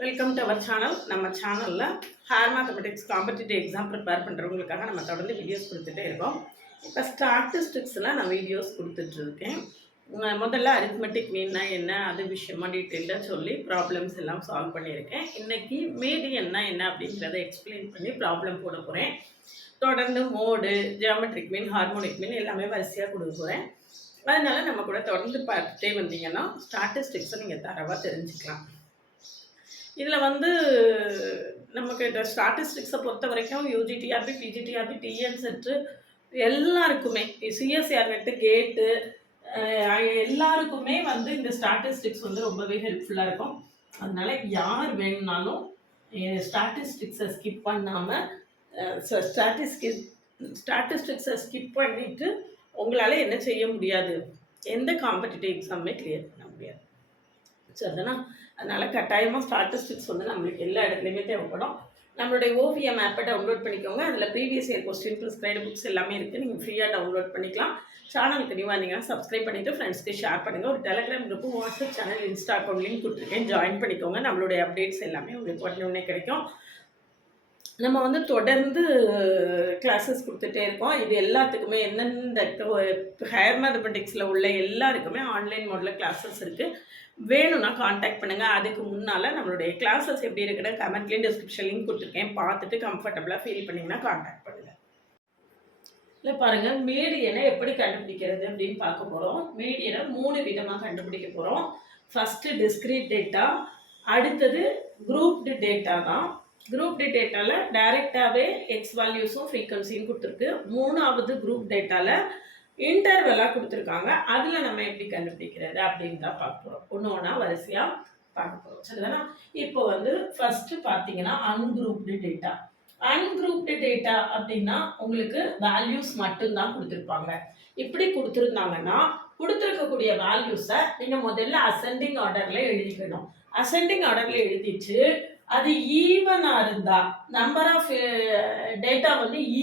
Welcome to our channel. நம்ம சேனலில் ஹேர் மேத்தமெட்டிக்ஸ் காம்படிட்டிவ் எக்ஸாம் ப்ரிப்பேர் பண்ணுறவங்களுக்காக நம்ம தொடர்ந்து வீடியோஸ் கொடுத்துட்டே இருக்கோம். இப்போ ஸ்டாட்டிஸ்டிக்ஸில் நான் வீடியோஸ் கொடுத்துட்ருக்கேன். முதல்ல அரித்மெட்டிக் மீன்னா என்ன அது விஷயமாக டீட்டெயிலாக சொல்லி ப்ராப்ளம்ஸ் எல்லாம் சால்வ் பண்ணியிருக்கேன். இன்றைக்கி மீடியன்னா என்ன அப்படிங்கிறத எக்ஸ்பிளைன் பண்ணி ப்ராப்ளம் போட போகிறேன். தொடர்ந்து மோடு, ஜியோமெட்ரிக் மீன், ஹார்மோனிக் மீன் எல்லாமே வரிசையாக கொடுக்க போகிறேன். அதனால் நம்ம கூட தொடர்ந்து பார்த்துட்டே வந்தீங்கன்னா ஸ்டாட்டிஸ்டிக்ஸை நீங்கள் தரவாக தெரிஞ்சுக்கலாம். இதில் நமக்கு இந்த ஸ்டாட்டிஸ்டிக்ஸை பொறுத்த வரைக்கும் யூஜிடிஆர்பி, பிஜிடிஆர்பி, டிஎன் செட்டு எல்லாருக்குமே, சிஎஸ்ஆர் நெட்டு, கேட்டு எல்லாருக்குமே இந்த ஸ்டாட்டிஸ்டிக்ஸ் ரொம்பவே ஹெல்ப்ஃபுல்லாக இருக்கும். அதனால் யார் வேணும்னாலும் ஸ்டாட்டிஸ்டிக்ஸை ஸ்கிப் பண்ணாமல் ஸ்டாட்டிஸ்டிக்ஸை ஸ்கிப் பண்ணிவிட்டு உங்களால் என்ன செய்ய முடியாது, எந்த காம்படிட்டிவ் எக்ஸாமே கிளியர் பண்ண முடியாது. சரிதானா? அதனால் கட்டாயமாக ஸ்டாட்டிஸ்டிக்ஸ் நம்மளுக்கு எல்லா இடத்துலையுமே தேவைப்படும். நம்மளுடைய ஓவிஎம் ஆப்பை டவுன்லோட் பண்ணிக்கோங்க. அதில் previous year question prescribed books எல்லாமே இருக்குது. நீங்கள் ஃப்ரீயாக டவுன்லோட் பண்ணிக்கலாம். சேனலுக்கு நியூ வந்தீங்கன்னா சப்ஸ்கிரைப் பண்ணிவிட்டு ஃப்ரெண்ட்ஸ்க்கு ஷேர் பண்ணுங்கள். ஒரு Telegram group, WhatsApp channel, Insta account link கொடுத்துருக்கேன். ஜாயின் பண்ணிக்கோங்க. நம்மளுடைய அப்டேட்ஸ் எல்லாமே உங்களுக்கு உடனே கிடைக்கும். நம்ம தொடர்ந்து கிளாஸஸ் கொடுத்துட்டே இருக்கோம். இது எல்லாத்துக்குமே எந்தெந்த ஹையர் மேத்தமெட்டிக்ஸில் உள்ள எல்லாருக்குமே ஆன்லைன் மோடில் கிளாஸஸ் இருக்குது. வேணும்னா காண்டாக்ட் பண்ணுங்கள். அதுக்கு முன்னால் நம்மளுடைய கிளாஸஸ் எப்படி இருக்குன்னு கமெண்ட்லேயும் டிஸ்கிரிப்ஷன் லிங்க் கொடுத்துருக்கேன். பார்த்துட்டு கம்ஃபர்டபுளாக ஃபீல் பண்ணிங்கன்னா காண்டாக்ட் பண்ணுங்கள். இல்லை பாருங்கள், மீடியனை எப்படி கண்டுபிடிக்கிறது அப்படின்னு பார்க்க போகிறோம். மீடியனை 3 விதமாக கண்டுபிடிக்க போகிறோம். ஃபஸ்ட்டு டிஸ்கிரீட் டேட்டா, அடுத்தது குரூப்டு டேட்டா தான். குரூப் டேட்டாவில் டைரெக்டாகவே எக்ஸ் வேல்யூஸும் ஃப்ரீக்வன்சியும் கொடுத்துருக்கு. மூணாவது குரூப் டேட்டாவில் இன்டர்வெல்லாக கொடுத்துருக்காங்க. அதில் நம்ம எப்படி கண்டுபிடிக்கிறது அப்படின்னு தான் பார்க்க போகிறோம். ஒன்று ஒன்றா வரிசையாக பார்க்க போகிறோம். சரிதானா? இப்போ ஃபஸ்ட்டு பார்த்தீங்கன்னா அன்குரூப்டு டேட்டா. அன்குரூப்டு டேட்டா அப்படின்னா உங்களுக்கு வேல்யூஸ் மட்டும்தான் கொடுத்துருப்பாங்க. இப்படி கொடுத்துருந்தாங்கன்னா கொடுத்துருக்கக்கூடிய வேல்யூஸை நீங்கள் முதல்ல அசெண்டிங் ஆர்டரில் எழுதிக்கணும். அசெண்டிங் ஆர்டரில் எழுதிட்டு அது ஈவனாக இருந்தால், நம்பர் ஆஃப் டேட்டா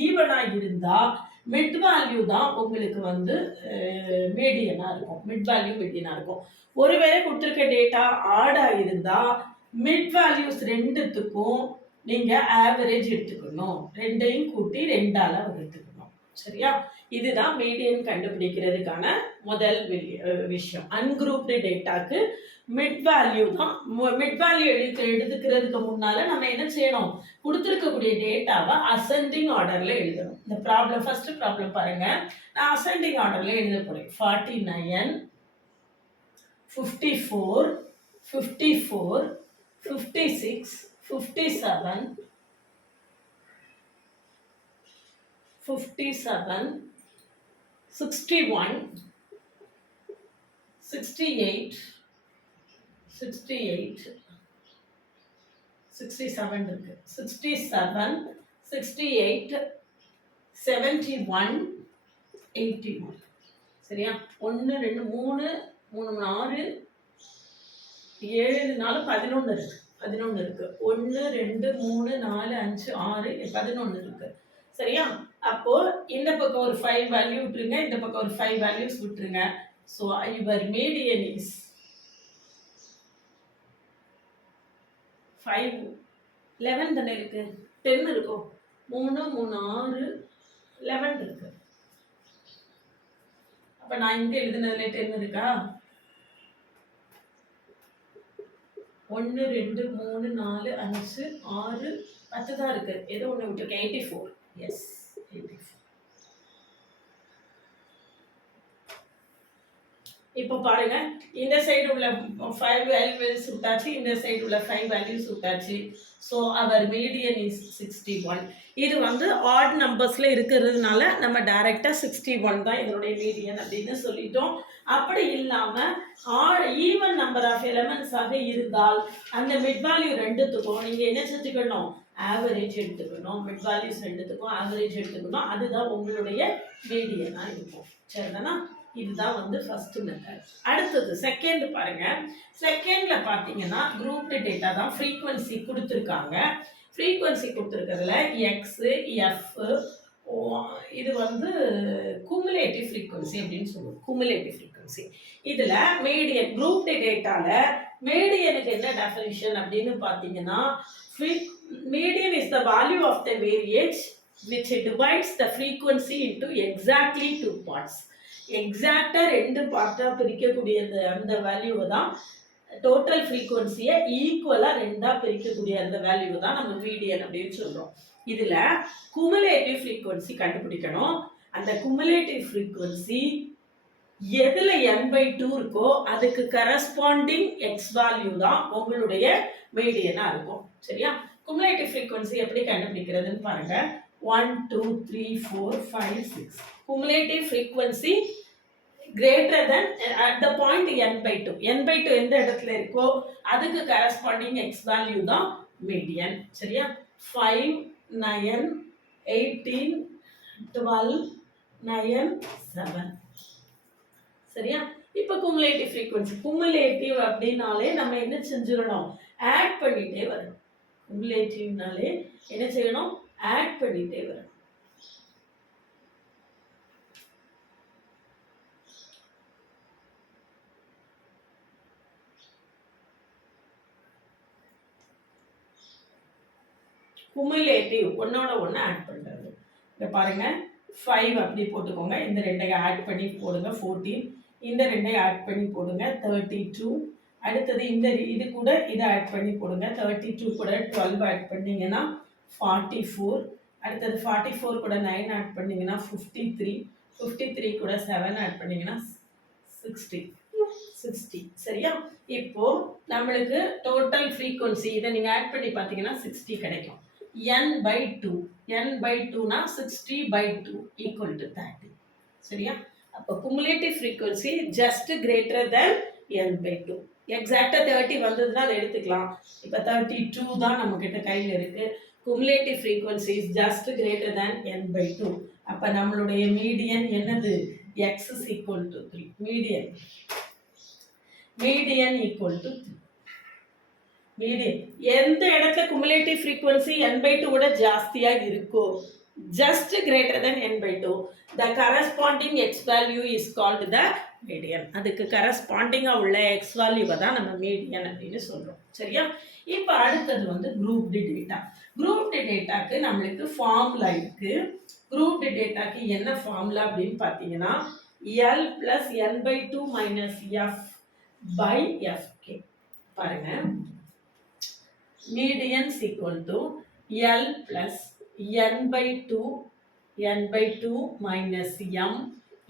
ஈவனாக இருந்தால் மிட் வேல்யூ தான் உங்களுக்கு மீடியனாக இருக்கும். மிட் வேல்யூ மீடியனாக இருக்கும். ஒருவேளை கொடுத்துருக்க டேட்டா ஆடாக இருந்தால் மிட் வேல்யூஸ் ரெண்டுத்துக்கும் நீங்கள் ஆவரேஜ் எடுத்துக்கணும். ரெண்டையும் கூட்டி 2ஆல் எடுத்துக்கணும். சரியா? இதுதான் மீடியன் கண்டுபிடிக்கிறதுக்கான முதல் விஷயம். அன்குரூப்டு டேட்டாக்கு மிட் வேல்யூ தான். மிட் வேல்யூ எடுத்துக்கிறதுக்கு முன்னால் நம்ம என்ன செய்யணும், கொடுத்துருக்கக்கூடிய டேட்டாவை அசெண்டிங் ஆர்டரில் எழுதணும். இந்த ப்ராப்ளம், ஃபஸ்ட்டு ப்ராப்ளம் பாருங்கள். நான் அசெண்டிங் ஆர்டரில் எழுத போகிறேன். 49, 54, 54, 56, 57, 57, 61, 68, 68, 67 இருக்கு. 67, 68, 71, 81. சரியா? 1 2 3 3 6 7 4 11 இருக்கு. 11 இருக்கு. 1 2 3 4 5 6 11 இருக்கு. சரியா? அப்போ இந்த பக்கம் ஒரு 5 வேல்யூ விட்டுருங்க, இந்த பக்கம் ஒரு 5 வேல்யூஸ் விட்டுருங்க. So your median is 5. 11 தானே இருக்கு, 10 இருக்கும். 3 3 6 11 இருக்கு. அப்போ நான் இங்கே எழுதுனதுல 10 இருக்கா? 1 2 3 4 5 6 10 தான் இருக்கு. ஏதோ ஒன்று விட்டுருக்கேன். 84. எஸ், 84. இப்போ பாருங்க, இந்த சைடு உள்ள 5 வேல்யூஸ் விட்டாச்சு, இந்த சைடு உள்ள 5 வேல்யூஸ் விட்டாச்சு. So our median is 61. இது ஆட் நம்பர்ஸில் இருக்கிறதுனால நம்ம டைரெக்டாக 61 தான் இதனுடைய மீடியன் அப்படின்னு சொல்லிட்டோம். அப்படி இல்லாமல் ஈவன் நம்பர் ஆஃப் எலமெண்ட்ஸாக இருந்தால் அந்த மிட் வேல்யூ ரெண்டுத்துக்கும் நீங்கள் என்ன செஞ்சுக்கணும், ஆவரேஜ் எடுத்துக்கணும். மிட் வேல்யூஸ் ரெண்டுத்துக்கும் ஆவரேஜ் எடுத்துக்கணும். அதுதான் உங்களுடைய மீடியனாக இருக்கும். சரிதானா? இதுதான் ஃபர்ஸ்ட் மெத்தட். அடுத்தது செகண்ட் பாருங்க. செகண்ட்ல பார்த்தீங்கன்னா குரூப்டு டேட்டா தான். ஃப்ரீக்வன்சி கொடுத்துருக்காங்க. ஃப்ரீக்வன்சி கொடுத்துருக்கிறதுல எக்ஸ், எஃப், இது குமுலேட்டிவ் ஃப்ரீக்வன்சி அப்படின்னு சொல்லுவோம். Cumulative frequency frequency. இதில் மீடியன் குரூப் டேட்டாவில் மீடியனுக்கு என்ன டெஃபினிஷன் அப்படின்னு பார்த்தீங்கன்னா, median is the value of the variate which divides the frequency into exactly 2 parts. எக்ஸாக்டாக 2 பார்ட்டாக பிரிக்கக்கூடிய அந்த வேல்யூவை தான் டோட்டல் ஃப்ரீக்குவன்சியை ஈக்குவலாக 2ஆக பிரிக்கக்கூடிய அந்த வேல்யூவை தான் நம்ம மீடியன் அப்படின்னு சொல்கிறோம். இதில் குமுலேட்டிவ் ஃப்ரீக்குவன்சி கண்டுபிடிக்கணும். அந்த குமுலேட்டிவ் ஃப்ரீக்குவன்சி எதில் n/2 இருக்கோ அதுக்கு கரஸ்பாண்டிங் எக்ஸ் வேல்யூ தான் உங்களுடைய மீடியனாக இருக்கும். சரியா? குமுலேட்டிவ் ஃப்ரீக்குவன்சி எப்படி கண்டுபிடிக்கிறதுன்னு பாருங்கள். 1, 2, 3, 4, 5, 6. Cumulative frequency greater than at the point n/2. n/2 எந்த இடத்துல இருக்கோ அதுக்கு corresponding x value தான் median. சரியா? 5, 9, 18, 12, 9, 7. சரியா? இப்போ cumulative frequency. cumulative அப்படின்னாலே நம்ம என்ன செஞ்சிடணும்? ஆட் பண்ணிட்டே வரணும். cumulativeனாலே என்ன செய்யணும்? ஆட் பண்ணிட்டே வரும். குமுலேட்டிவ் ஒன்னோட ஒன்று ஆட் பண்ணுறது. இங்கே பாருங்க 5 அப்படி போட்டுக்கோங்க. இந்த 2 ஆட் பண்ணி போடுங்க 14. இந்த 2 ஆட் பண்ணி போடுங்க 32. அடுத்தது இந்த இது கூட இதை ஆட் பண்ணி போடுங்க 32 கூட 12 ஆட் பண்ணிங்கன்னா 44. அடுத்தது 44 கூட 9 ஆட் பண்ணிங்கன்னா 53. 53 கூட 7 ஆட் பண்ணிங்கன்னா 60. சரியா? இப்போ நம்மளுக்கு டோட்டல் ஃப்ரீக்வன்சி இதை நீங்கள் ஆட் பண்ணி பார்த்தீங்கன்னா 60 கிடைக்கும். n/2 n/2னா 60/2 equal to 30. சரியா? அப்போ cumulative frequency just greater than n/2. எக்ஸாக்டாக 30 வந்ததுன்னா அதை எடுத்துக்கலாம். இப்போ 32 தான் நம்மக்கிட்ட கையில் இருக்குது. cumulative frequency is just greater than n/2. அப்போ நம்மளுடைய மீடியன் என்னது? x is equal to 3. Median equal to 3. Median எந்த இடத்துல cumulative frequency n/2 விட ஜாஸ்தியாக இருக்கோ just greater than n/2, the corresponding x value is called the median. அதுக்கு கரஸ்பாண்டிங்காக உள்ள எக்ஸ் வேல்யூவை தான் நம்ம மீடியன் அப்படின்னு சொல்கிறோம். சரியா? இப்போ அடுத்தது வந்து குரூப்டு டேட்டா. குரூப்டு டேட்டாக்கு நம்மளுக்கு ஃபார்முலா இருக்குது. குரூப்டு டேட்டாக்கு என்ன ஃபார்முலா அப்படின்னு பார்த்தீங்கன்னா L plus n/2 minus f/fk. பாருங்க, medians equal to L plus n/2 minus m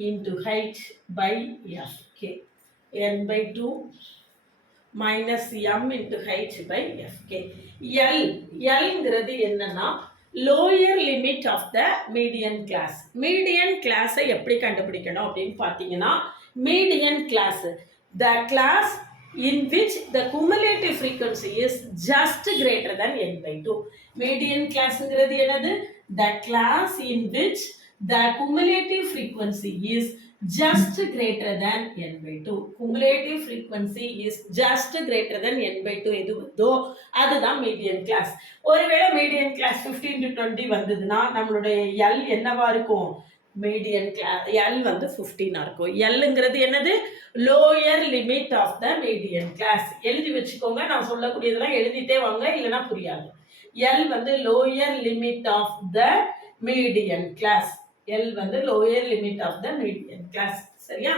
into h/fk. n/2 minus m into h/fk. Lங்கிறது என்னன்னா lower limit of the median class. Median கிளாஸை எப்படி கண்டுபிடிக்கணும் அப்படின்னு பார்த்தீங்கன்னா, median class the class in which the cumulative frequency is just greater than n/2. median classங்கிறது என்னது? the class in which the cumulative frequency is just greater than n/2. cumulative frequency is just greater than n/2 எது வருதோ அதுதான் median class. ஒருவேளை median class 15 to 20 வந்ததுன்னா நம்மளுடைய L என்னவா இருக்கும்? Median class L வந்து 15 இருக்கும். Lங்கிறது என்னது? Lower limit of the median class. எழுதி வச்சுக்கோங்க, நான் சொல்லக்கூடியதெல்லாம் எழுதிட்டே வாங்க, இல்லைன்னா புரியாது. L வந்து lower limit of the median class. L வந்து lower limit of the median class. சரியா?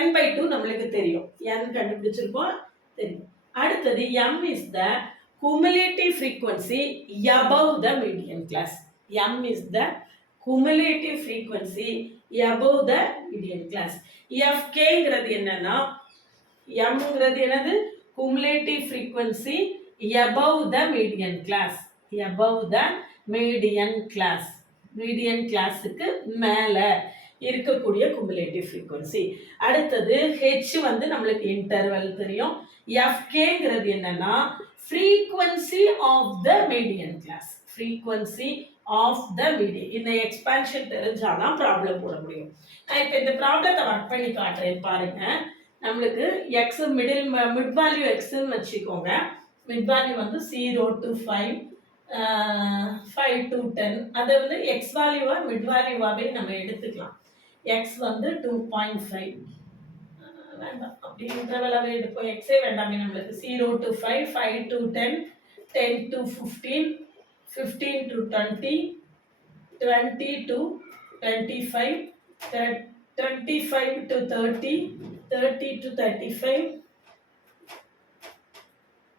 n/2 நம்மளுக்கு தெரியும், n கண்டுபிடிச்சிருக்கோம், தெரியும். அடுத்தது m is the cumulative frequency above the median class. m is the cumulative frequency above the median class. fkங்கிறது என்னன்னா, mங்கிறது என்னது? cumulative frequency above the median class. above the median class. Median கிளாஸுக்கு மேலே இருக்கக்கூடிய cumulative frequency. அடுத்தது h வந்து நம்மளுக்கு interval தெரியும். fkங்கிறது என்னன்னா frequency of the median class. frequency of the median. இந்த எக்ஸ்பான்ஷன் தெரிஞ்சாதான் ப்ராப்ளம் போட முடியும். நான் இப்போ இந்த ப்ராப்ளத்தை ஒர்க் பண்ணி காட்டுறேன் பாருங்க. நம்மளுக்கு எக்ஸ் மிட் வேல்யூ எக்ஸ்ன்னு வச்சுக்கோங்க. மிட் வேல்யூ வந்து 0 to 5, 5 to 10. அதை வந்து எக்ஸ் வேல்யூவை மிட் வேல்யூவாகவே நம்ம எடுத்துக்கலாம். எக்ஸ் வந்து 2.5, வேண்டாம், அப்படி இன்டர்வலாகவே எடுப்போம். எக்ஸே வேண்டாமே நம்மளுக்கு. 0 to 5, 5 to 10, 10 to 15, 15 to 20, 20 to 25, 25 to 30, 30 to 35,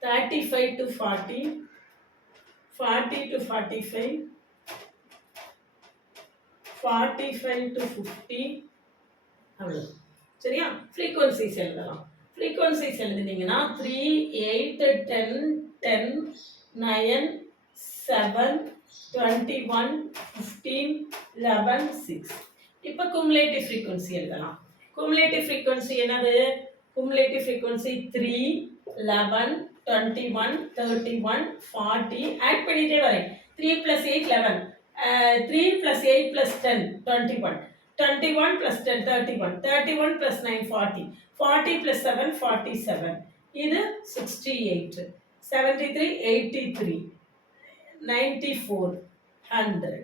35 to 40, 40 to 45, 45 to 50. அவ்வளோ சரியா? ஃப்ரீக்வன்சிஸ் எழுதலாம். ஃப்ரீக்வன்சிஸ் எழுதுனீங்கன்னா 3, 8, 10, 10, 9, 7, 21, 15, 11, 6. இப்போ குமுலேட்டிவ் ஃப்ரீக்வன்சி எழுதலாம். குமுலேட்டிவ் ஃப்ரீக்வன்சி என்னது? Cumulative frequency 3, 11, 21, 31, 40. ஆட் பண்ணிட்டே வரேன். 3 + 8 11, 3 + 8 + 10 21, 21 + 10 31, 31 + 9 40, 40 + 7 47. இது 68, 73, 83, 94, 100.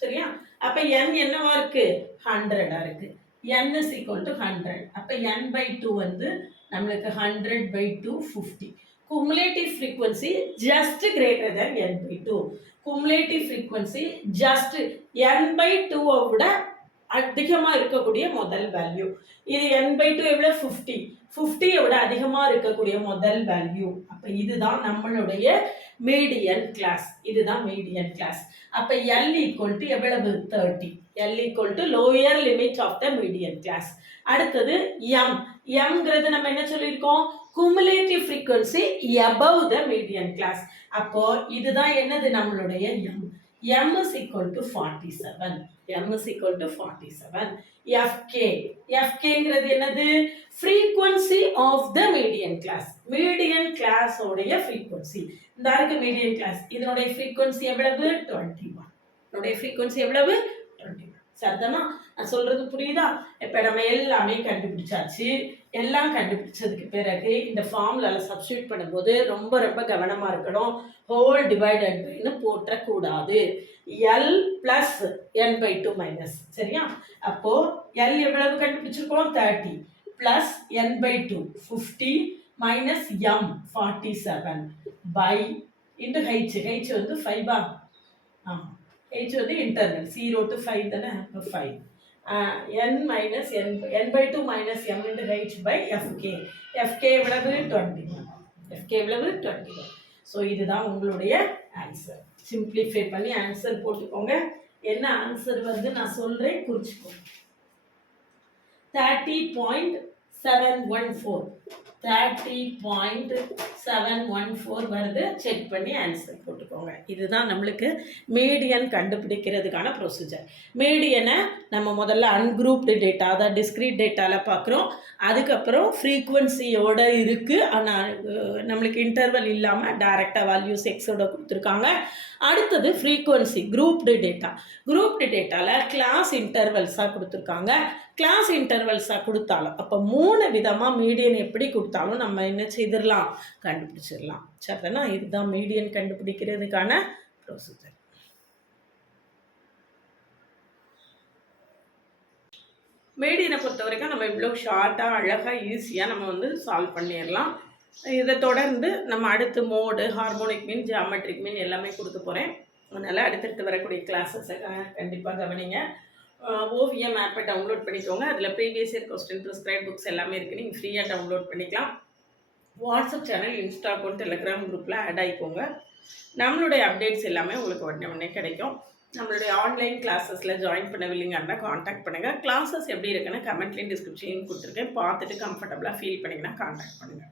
சரியா? அப்ப n என்னவா இருக்கு? 100 இருக்கு. n is equal to 100. அப்ப n/2 வந்து நம்மளுக்கு 100/2 50. Cumulative frequency just greater than n/2. Cumulative frequency just n/2 விட அதிகமா இருக்கக்கூடிய முதல் வேல்யூ. இது n/2 எவ்வளவு? 50. 50 விட அதிகமா இருக்கக்கூடிய முதல் வேல்யூ. அப்ப இதுதான் நம்மளுடைய மீடியன் கிளாஸ். இதுதான் மீடியன் கிளாஸ். அப்ப L equal to எவ்வளவு? 30. L equal to lower limit of the median class. அடுத்தது M. Mங்கிறது நம்ம என்ன சொல்லியிருக்கோம்? cumulative frequency above the median class. அப்போ இதுதான் என்னது? நம்மளுடைய M. M is equal to 47. M is equal to 47. FK. FKங்கிறது என்னது? frequency of the median class. median class உடைய frequency. இந்த இருக்கு median class. இதனுடைய frequency எவ்வளவு? 21. இதனுடைய frequency எவ்வளவு? 21. சரிதானா? நான் சொல்றது புரியுதா? இப்ப நம்ம எல்லாமே கண்டுபிடிச்சாச்சு. எல்லாம் கண்டுபிடிச்சதுக்கு பிறகு இந்த ஃபார்முலால சப்ஸ்டிட்யூட் பண்ணும்போது ரொம்ப ரொம்ப கவனமா இருக்கணும். ஹோல் டிவைடட் பைன்னு போட்டக்கூடாது. L plus n/2 minus. சரியா? அப்போ L எவ்வளவு கண்டுபிடிச்சிருக்கோம்? 30 plus n/2 50 minus m 47 by into h. h வந்து 5 h வந்து இன்டர்வல் 0 to 5 தானே? 5. n minus n/2 minus m into h by fk. fk எவ்வளவு? 21. fk எவ்வளவு? 21. ஸோ இதுதான் உங்களுடைய ஆன்சர். சிம்பிளிஃபை பண்ணி ஆன்சர் போட்டுக்கோங்க. என்ன ஆன்சர் வந்து நான் சொல்றேன், குறிச்சுக்கோங்க. 30.714. 30.714 வருது. செக் பண்ணி ஆன்சர் போட்டுக்கோங்க. இதுதான் நம்மளுக்கு மீடியன் கண்டுபிடிக்கிறதுக்கான ப்ரொசீஜர். மீடியனை நம்ம முதல்ல அன்குரூப்டு டேட்டா, அதாவது டிஸ்கிரீட் டேட்டாவில் பார்க்குறோம். அதுக்கப்புறம் ஃப்ரீக்குவன்சியோட இருக்குது, ஆனால் நம்மளுக்கு இன்டர்வல் இல்லாமல் டைரெக்டாக வேல்யூஸ் எக்ஸோட கொடுத்துருக்காங்க. அடுத்தது ஃப்ரீக்குவன்சி குரூப்டு டேட்டா. குரூப்டு டேட்டாவில் கிளாஸ் இன்டர்வல்ஸாக கொடுத்துருக்காங்க. கிளாஸ் இன்டர்வல்ஸாக கொடுத்தாலும் அப்போ 3 விதமாக மீடியன் எப்படி கொடுத்தாலும் நம்ம என்ன செய்திடலாம்? கண்டுபிடிச்சிடலாம். சரிதானா? இதுதான் மீடியன் கண்டுபிடிக்கிறதுக்கான ப்ரொசீஜர். மீடியனை பொறுத்த வரைக்கும் நம்ம இவ்வளோ ஷார்ட்டாக அழகாக ஈஸியாக நம்ம வந்து சால்வ் பண்ணிடலாம். இதை தொடர்ந்து நம்ம அடுத்து மோடு, ஹார்மோனிக் மீன், ஜியாமெட்ரிக் மீன் எல்லாமே கொடுக்க போகிறேன். அதனால் அடுத்தடுத்து வரக்கூடிய கிளாஸஸை கண்டிப்பாக கவனிங்க. ஓவியம் ஆப்பை டவுன்லோட் பண்ணிக்கோங்க. அதில் previous year question, prescribe books எல்லாமே இருக்குது. நீங்கள் ஃப்ரீயாக டவுன்லோட் பண்ணிக்கலாம். WhatsApp channel, Insta account, Telegram குரூப்பில் ஆட் ஆகிக்கோங்க. நம்மளுடைய அப்டேட்ஸ் எல்லாமே உங்களுக்கு உடனே கிடைக்கும். நம்மளுடைய ஆன்லைன் கிளாஸஸில் ஜாயின் பண்ணவில்லைங்கன்னா காண்டாக்ட் பண்ணுங்கள். கிளாஸஸ் எப்படி இருக்குன்னு கமெண்ட்லேயும் டிஸ்கிரிப்ஷன்லையும் கொடுத்துருக்கேன். பார்த்துட்டு கம்ஃபர்டபுளாக ஃபீல் பண்ணிங்கன்னா காண்டாக்ட் பண்ணுங்கள்.